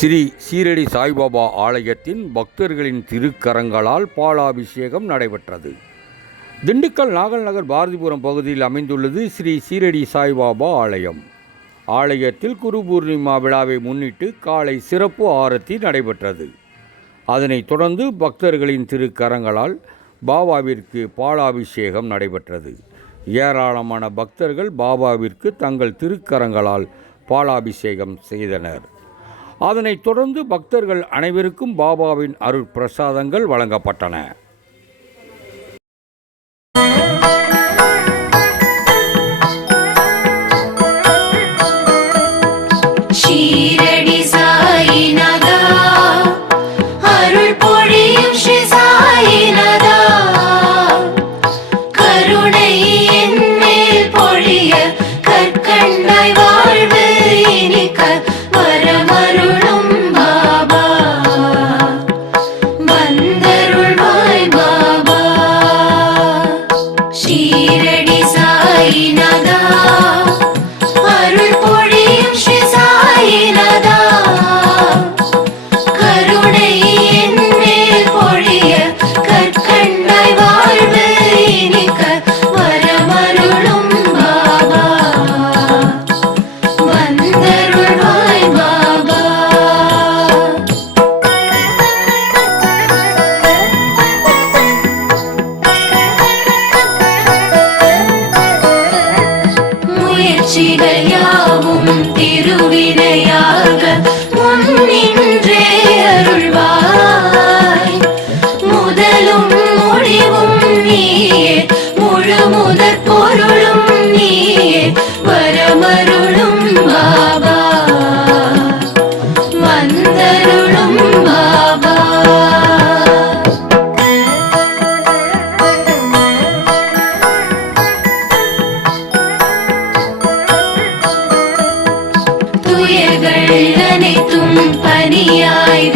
ஸ்ரீ சீரடி சாய்பாபா ஆலயத்தின் பக்தர்களின் திருக்கரங்களால் பாலாபிஷேகம் நடைபெற்றது. திண்டுக்கல் நாகல் நகர் பாரதிபுரம் பகுதியில் அமைந்துள்ளது ஸ்ரீ சீரடி சாய்பாபா ஆலயம். ஆலயத்தில் குரு பூர்ணிமா விழாவை முன்னிட்டு காலை சிறப்பு ஆரத்தி நடைபெற்றது. அதனைத் தொடர்ந்து பக்தர்களின் திருக்கரங்களால் பாபாவிற்கு பாலாபிஷேகம் நடைபெற்றது. ஏராளமான பக்தர்கள் பாபாவிற்கு தங்கள் திருக்கரங்களால் பாலாபிஷேகம் செய்தனர். அதனைத் தொடர்ந்து பக்தர்கள் அனைவருக்கும் பாபாவின் அருள் பிரசாதங்கள் வழங்கப்பட்டன. யாவும் திருவினையாக முன்னின்றே அருள்வாய். முதலும் முடிவும் நீயே, முழு முதற் பொருளும் நீயே, வரமருளும் பாபா, வந்தருளும் பாபா. அனைத்தும் பனியாய்